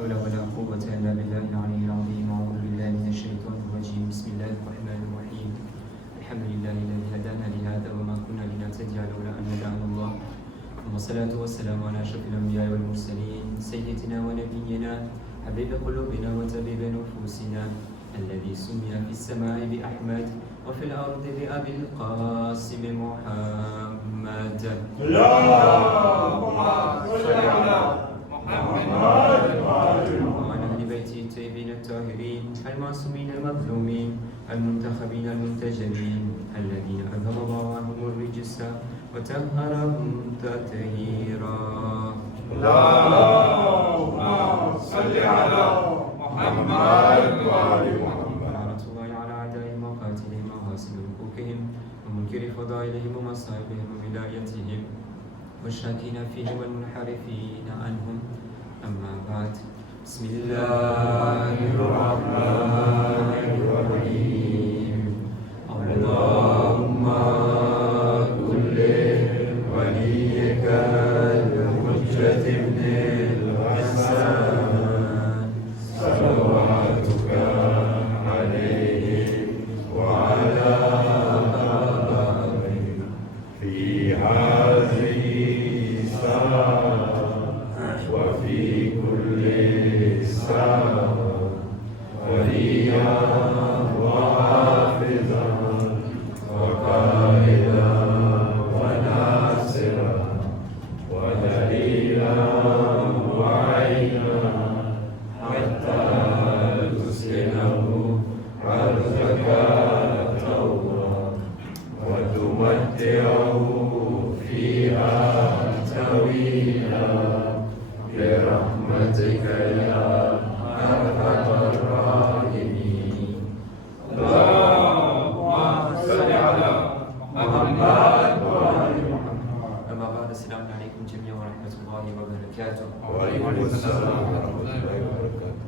حول ولا قوة إلا بالله العلي العظيم. أعوذ بالله من الشيطان الرجيم. بسم الله الرحمن الرحيم. الحمد لله الذي هدانا لهذا وما كنا لنهتدي لولا أن هدانا الله. ثم الصلاة والسلام على أشرف الأنبياء والمرسلين سيدنا ونبينا حبيب قلوبنا وطبيب نفوسنا الذي سمي في السماء بأحمد وفي الأرض بأبي القاسم محمد. اللهم صل على محمد وعلى أهل بيته الطيبين الطاهرين المعصومين المظلومين المنتخبين المنتجبين الذين أذهب الله عنهم الرجس وطهرهم تطهيرا. اللهم صل على محمد وآل محمد. لعنة الله على أعدائهم وقاتلهم وغاسل حقوقهم ومنكر فضائلهم ومصائبهم وولايتهم والشاكين فيهم والمنحرفين عنهم. أما بعد. بسم الله الرحمن الرحيم. اللهم كن لوليك الحجة ابن الحسن صلواتك عليه وعلى آله في هذه الساعة وفي كل ساعة وليا وحافظا وقائدا وناصرا ودليلا وعينا حتى تسكنه أرضك طوعا وتمتعه فيها طويلا برحمتك يا أرحم الراحمين. اللهم صل على محمد وآل محمد. أما بعد. السلام عليكم جميعا ورحمة الله وبركاته. وعليكم السلام ورحمة الله وبركاته.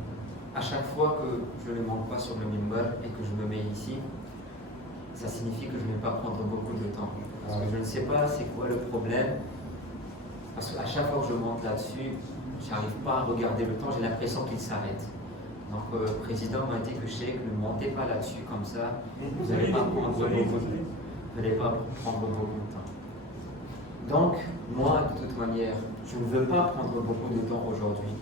À chaque fois que je ne monte pas sur le minbar et que je me mets ici, ça signifie que je ne vais pas prendre beaucoup de temps. Parce que je ne sais pas c'est quoi le problème. Parce qu'à chaque fois que je monte là-dessus, je n'arrive pas à regarder le temps, j'ai l'impression qu'il s'arrête. Donc le président m'a dit que Cheikh, ne montez pas là-dessus comme ça, vous n'allez pas prendre beaucoup de temps. Donc, moi, de toute manière, je ne veux pas prendre beaucoup de temps aujourd'hui.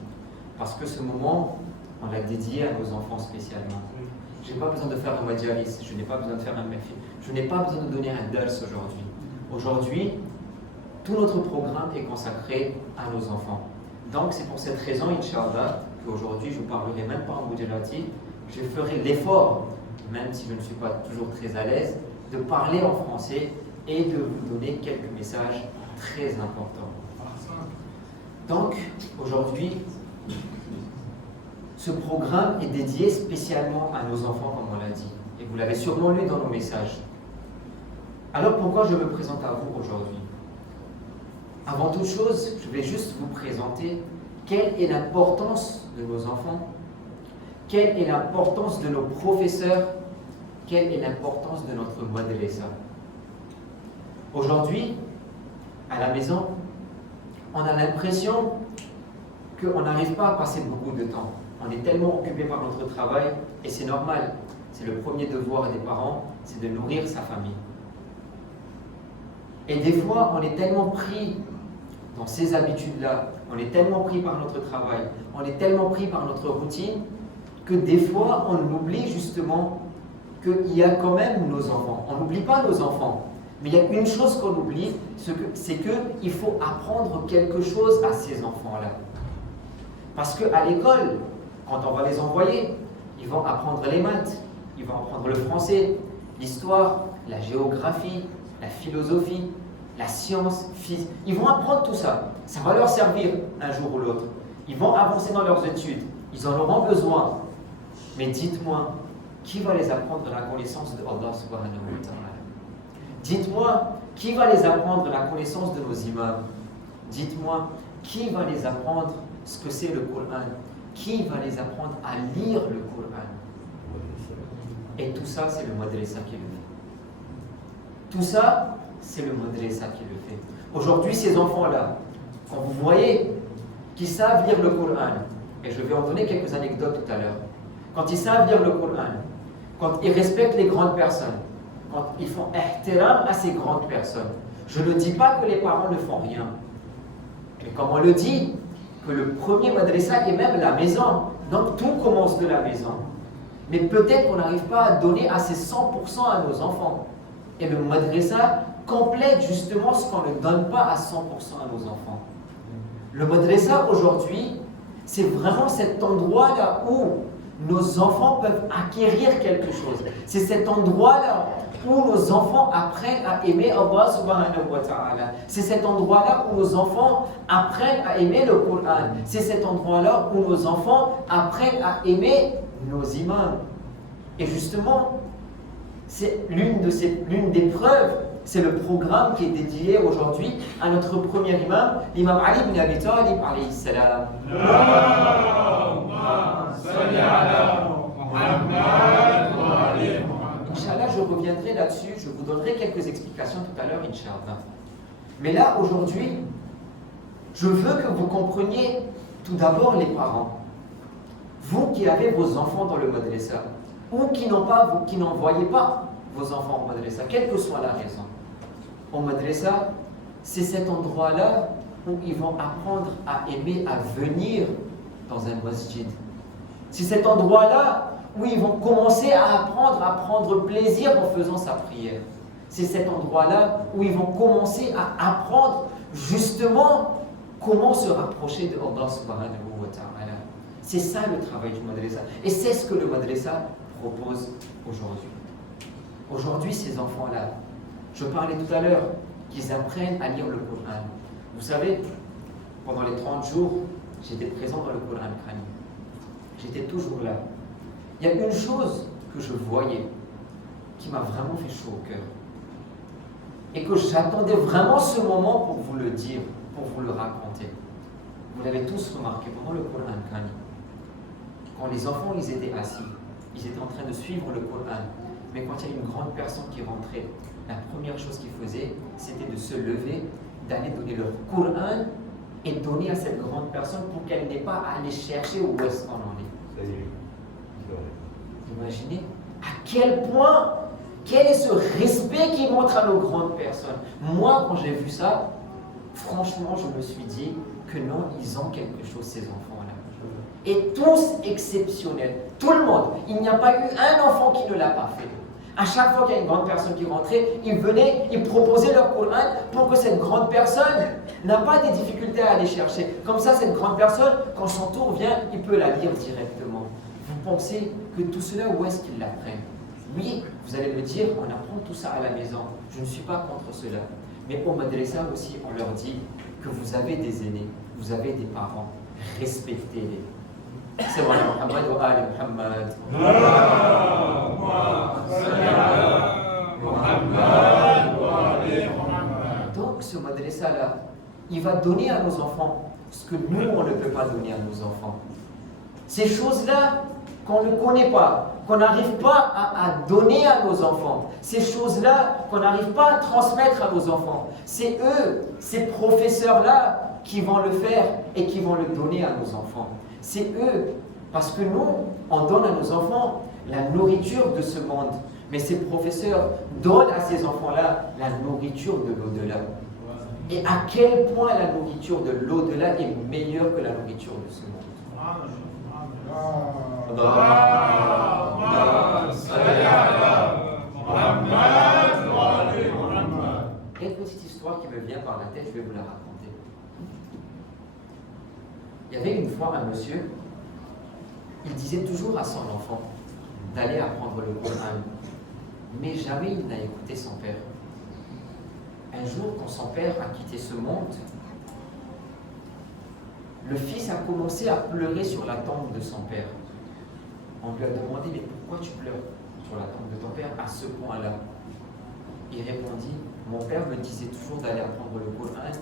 Parce que ce moment, on l'a dédié à nos enfants spécialement. Je n'ai pas besoin de faire un majalis, je n'ai pas besoin de faire un mefil, je n'ai pas besoin de donner un dars aujourd'hui. Aujourd'hui, tout notre programme est consacré à nos enfants. Donc c'est pour cette raison, Inch'Allah, qu'aujourd'hui je ne parlerai même pas en Gujarati, je ferai l'effort, même si je ne suis pas toujours très à l'aise, de parler en français et de vous donner quelques messages très importants. Donc aujourd'hui, ce programme est dédié spécialement à nos enfants, comme on l'a dit, et vous l'avez sûrement lu dans nos messages. Alors pourquoi je me présente à vous aujourd'hui? Avant toute chose, je vais juste vous présenter quelle est l'importance de nos enfants, quelle est l'importance de nos professeurs, quelle est l'importance de notre madrasa. Aujourd'hui, à la maison, on a l'impression qu'on n'arrive pas à passer beaucoup de temps. On est tellement occupé par notre travail et c'est normal. C'est le premier devoir des parents, c'est de nourrir sa famille. Et des fois, on est tellement pris dans ces habitudes-là, on est tellement pris par notre travail, on est tellement pris par notre routine, que des fois, on oublie justement qu'il y a quand même nos enfants. On n'oublie pas nos enfants, mais il y a une chose qu'on oublie, c'est qu'il faut apprendre quelque chose à ces enfants-là. Parce qu'à l'école, quand on va les envoyer, ils vont apprendre les maths, ils vont apprendre le français, l'histoire, la géographie, la philosophie, la science, physique. Ils vont apprendre tout ça. Ça va leur servir un jour ou l'autre. Ils vont avancer dans leurs études. Ils en auront besoin. Mais dites-moi, qui va les apprendre la connaissance de Allah subhanahu wa ta'ala? Dites-moi, qui va les apprendre la connaissance de nos imams? Dites-moi, qui va les apprendre ce que c'est le Coran? Qui va les apprendre à lire le Coran? Et tout ça, c'est le madrasa qui le fait. Tout ça, c'est le madrasa qui le fait. Aujourd'hui, ces enfants-là, quand vous voyez qu'ils savent lire le Coran, Et je vais en donner quelques anecdotes tout à l'heure. Quand ils savent lire le Coran, quand ils respectent les grandes personnes, quand ils font ihtiram à ces grandes personnes, je ne dis pas que les parents ne font rien. Mais comme on le dit, que le premier madrasa est même la maison. Donc tout commence de la maison. Mais peut-être qu'on n'arrive pas à donner assez 100% à nos enfants. Et le madrasa complète justement ce qu'on ne donne pas à 100% à nos enfants. Le madrasa aujourd'hui, c'est vraiment cet endroit-là où nos enfants peuvent acquérir quelque chose. C'est cet endroit-là où nos enfants apprennent à aimer Allah subhanahu wa ta'ala. C'est cet endroit-là où nos enfants apprennent à aimer le Coran. C'est cet endroit-là où nos enfants apprennent à aimer nos imams. Et justement, c'est l'une des preuves, c'est le programme qui est dédié aujourd'hui à notre premier imam, l'imam Ali ibn Abi Talib alayhi salam. Inch'Allah, je reviendrai là-dessus, je vous donnerai quelques explications tout à l'heure, Inch'Allah. Mais là, aujourd'hui, je veux que vous compreniez tout d'abord les parents. Vous qui avez vos enfants dans le madrasa, ou qui n'envoyez pas vos enfants au madrasa, quelle que soit la raison. Au madrasa, c'est cet endroit-là où ils vont apprendre à aimer, à venir dans un masjid. C'est cet endroit-là où ils vont commencer à apprendre à prendre plaisir en faisant sa prière. C'est cet endroit-là où ils vont commencer à apprendre justement comment se rapprocher de Allah subhanahu wa ta'ala. C'est ça le travail du madrasa. Et c'est ce que le madrasa propose aujourd'hui. Aujourd'hui, ces enfants-là, je parlais tout à l'heure, qu'ils apprennent à lire le Coran. Vous savez, pendant les 30 jours, j'étais présent dans le Coran Karim. J'étais toujours là. Il y a une chose que je voyais qui m'a vraiment fait chaud au cœur. Et que j'attendais vraiment ce moment pour vous le dire, pour vous le raconter. Vous l'avez tous remarqué pendant le Coran Karim. Quand les enfants ils étaient assis, ils étaient en train de suivre le Coran. Mais quand il y a une grande personne qui rentrait, la première chose qu'ils faisaient, c'était de se lever, d'aller donner leur Coran et donner à cette grande personne pour qu'elle n'ait pas à aller chercher où est-ce qu'on en est. Imaginez à quel point, quel est ce respect qu'ils montrent à nos grandes personnes. Moi, quand j'ai vu ça, franchement, je me suis dit que non, ils ont quelque chose, ces enfants-là. Et tous exceptionnels. Tout le monde. Il n'y a pas eu un enfant qui ne l'a pas fait. À chaque fois qu'il y a une grande personne qui rentrait, ils venaient, ils proposaient leur Coran pour que cette grande personne n'a pas des difficultés à aller chercher. Comme ça, cette grande personne, quand son tour vient, il peut la lire directement. Vous pensez que tout cela, où est-ce qu'ils l'apprennent? Oui, vous allez me dire, on apprend tout ça à la maison. Je ne suis pas contre cela. Mais au madrasa aussi, on leur dit que vous avez des aînés, vous avez des parents. Respectez-les. C'est vrai, Muhammad wa Ali Muhammad. Donc ce madrasa-là, il va donner à nos enfants ce que nous, on ne peut pas donner à nos enfants. Ces choses-là qu'on ne connaît pas, qu'on n'arrive pas à donner à nos enfants. Ces choses-là qu'on n'arrive pas à transmettre à nos enfants. C'est eux, ces professeurs-là, qui vont le faire et qui vont le donner à nos enfants. C'est eux, parce que nous, on donne à nos enfants la nourriture de ce monde. Mais ces professeurs donnent à ces enfants-là la nourriture de l'au-delà. Et à quel point la nourriture de l'au-delà est meilleure que la nourriture de ce monde. Il y a une petite histoire qui me vient par la tête, je vais vous la raconter. Il y avait une fois un monsieur, il disait toujours à son enfant d'aller apprendre le Coran, mais jamais il n'a écouté son père. Un jour, quand son père a quitté ce monde, le fils a commencé à pleurer sur la tombe de son père. On lui a demandé, mais pourquoi tu pleures sur la tombe de ton père à ce point-là? Il répondit, mon père me disait toujours d'aller apprendre le Coran.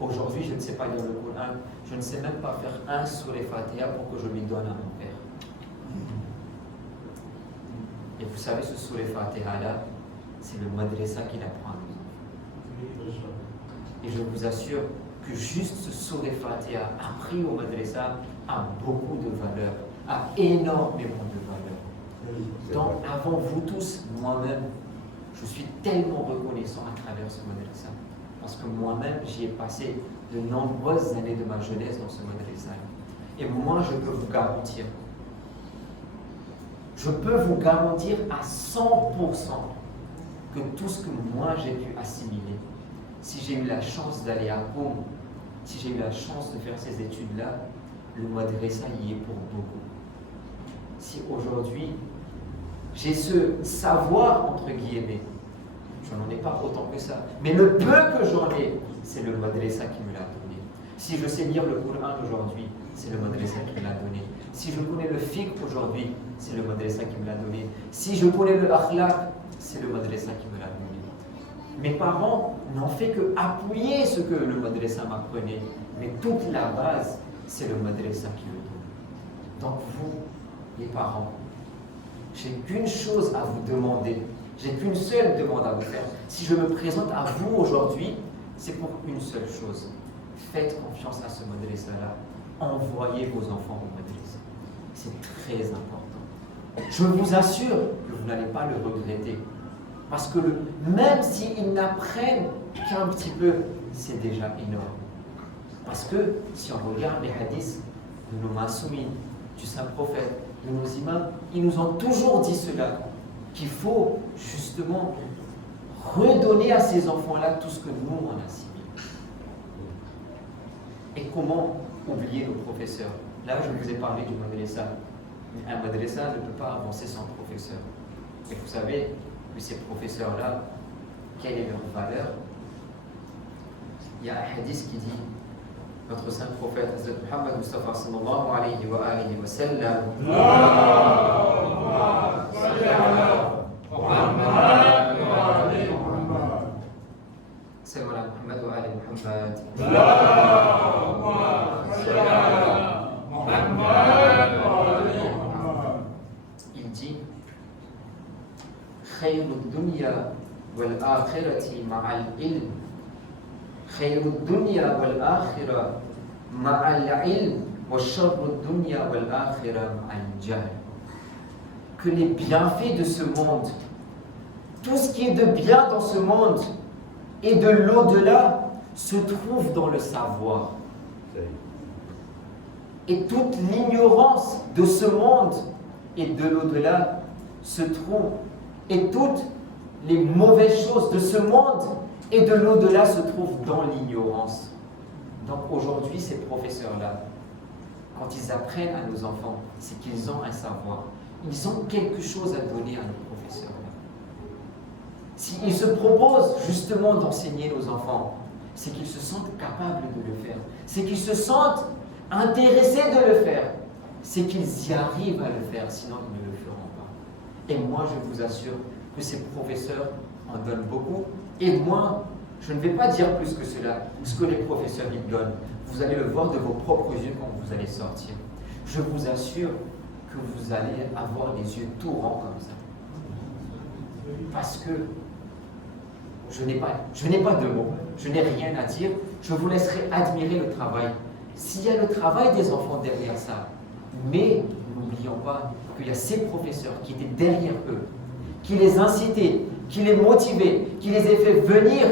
Aujourd'hui, je ne sais pas lire le Coran. Je ne sais même pas faire un Surah Fatiha pour que je lui donne à mon père. Et vous savez, ce Surah Fatiha-là, c'est le madrasa qu'il apprend à nous. Et je vous assure que juste ce Surah Fatiha appris au madrasa a beaucoup de valeur, a énormément de valeur. Donc, avant vous tous, moi-même, je suis tellement reconnaissant à travers ce madrasa. Parce que moi-même, j'y ai passé de nombreuses années de ma jeunesse dans ce madrasa. Et moi, je peux vous garantir à 100% que tout ce que moi j'ai pu assimiler, si j'ai eu la chance d'aller à Qom, si j'ai eu la chance de faire ces études-là, le madrasa y est pour beaucoup. Si aujourd'hui, j'ai ce savoir, entre guillemets, je n'en ai pas autant que ça, mais le peu que j'en ai, c'est le madrasa qui me l'a donné. Si je sais lire le Coran aujourd'hui, c'est le madrasa qui me l'a donné. Si je connais le fiqh aujourd'hui, c'est le madrasa qui me l'a donné. Si je connais le akhlaq, c'est le madrasa qui me l'a donné. Mes parents n'ont fait que appuyer ce que le madrasa m'apprenait, mais toute la base, c'est le madrasa qui le donne. Donc vous, les parents, j'ai qu'une chose à vous demander, j'ai qu'une seule demande à vous faire. Si je me présente à vous aujourd'hui, c'est pour une seule chose. Faites confiance à ce madrasa-là. Envoyez vos enfants au madrasa. C'est très important. Je vous assure que vous n'allez pas le regretter. Parce que même s'ils n'apprennent qu'un petit peu, c'est déjà énorme. Parce que si on regarde les hadiths de nos masoumines, du saint prophète, de nos imams, ils nous ont toujours dit cela, qu'il faut justement redonner à ces enfants-là tout ce que nous on a assimilé. Et comment oublier nos professeurs? Là, je vous ai parlé du madrasa. Mais un madrasa ne peut pas avancer sans professeur. Et vous savez que ces professeurs-là, quelle est leur valeur? Il y a un hadith qui dit, notre saint prophète, Hazrat Muhammad Mustafa sallallahu alayhi wa sallam, Salam ala Muhammad wa ali Muhammad. Il dit, خير الدنيا والآخرة مع العلم خير الدنيا والآخرة مع العلم وشر الدنيا والآخرة مع الجهل. Que les bienfaits de ce monde, tout ce qui est de bien dans ce monde et de l'au-delà se trouve dans le savoir. Et toute l'ignorance de ce monde et de l'au-delà se trouve, et toutes les mauvaises choses de ce monde et de l'au-delà se trouvent dans l'ignorance. Donc aujourd'hui, ces professeurs-là, quand ils apprennent à nos enfants, c'est qu'ils ont un savoir. Ils ont quelque chose à donner à nos professeurs-là. S'ils se proposent justement d'enseigner nos enfants, c'est qu'ils se sentent capables de le faire. C'est qu'ils se sentent intéressés de le faire. C'est qu'ils y arrivent à le faire, sinon ils ne le feront pas. Et moi, je vous assure que ces professeurs en donnent beaucoup. Et moi, je ne vais pas dire plus que cela, ce que les professeurs ils donnent. Vous allez le voir de vos propres yeux quand vous allez sortir. Je vous assure que vous allez avoir les yeux tout ronds comme ça. Parce que je n'ai pas de mots, je n'ai rien à dire, je vous laisserai admirer le travail. S'il y a le travail des enfants derrière ça, mais n'oublions pas qu'il y a ces professeurs qui étaient derrière eux, qui les incitaient, qui les motivaient, qui les a fait venir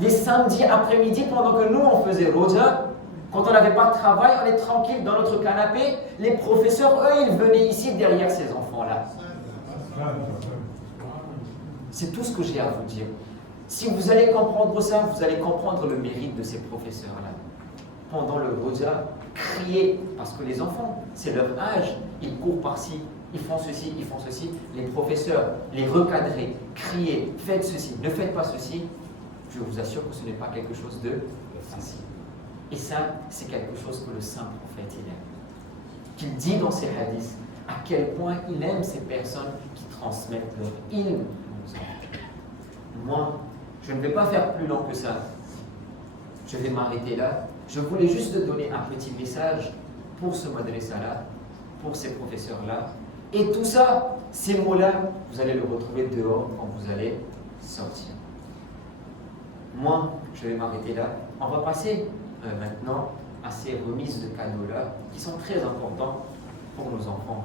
les samedis après-midi pendant que nous on faisait roja. Quand on n'avait pas de travail, on est tranquille dans notre canapé. Les professeurs, eux, ils venaient ici derrière ces enfants-là. C'est tout ce que j'ai à vous dire. Si vous allez comprendre ça, vous allez comprendre le mérite de ces professeurs-là. Pendant le roja, crier, parce que les enfants, c'est leur âge, ils courent par-ci, ils font ceci, ils font ceci. Les professeurs, les recadrer, crier, faites ceci, ne faites pas ceci, je vous assure que ce n'est pas quelque chose de facile. Et ça, c'est quelque chose que le saint prophète il aime. Qu'il dit dans ses hadiths à quel point il aime ces personnes qui transmettent leur ilm aux enfants. Moi, je ne vais pas faire plus long que ça. Je vais m'arrêter là. Je voulais juste donner un petit message pour ce madrasa-là, pour ces professeurs-là. Et tout ça, ces mots-là, vous allez le retrouver dehors quand vous allez sortir. Moi, je vais m'arrêter là. On va passer maintenant à ces remises de cadeaux-là qui sont très importants pour nos enfants.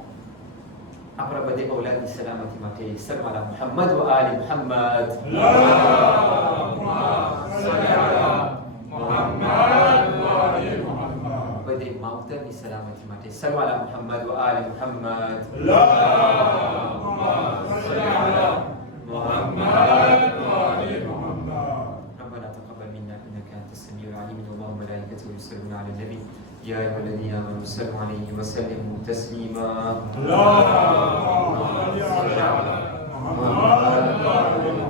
Après بدي أولادي سلامة مكي سلم على محمد وآل محمد. اللهم صل على محمد وآل محمد. بدي موتى بسلامة مكي سلم على محمد وآل محمد. اللهم صل على محمد وآل محمد. ربنا تقبل منا إنك أنت السميع العليم والله وملائكته يصلون على النبي يا أيها الذين آمنوا صلوا عليه وسلموا تسليما. اللهم صل على محمد وآل محمد.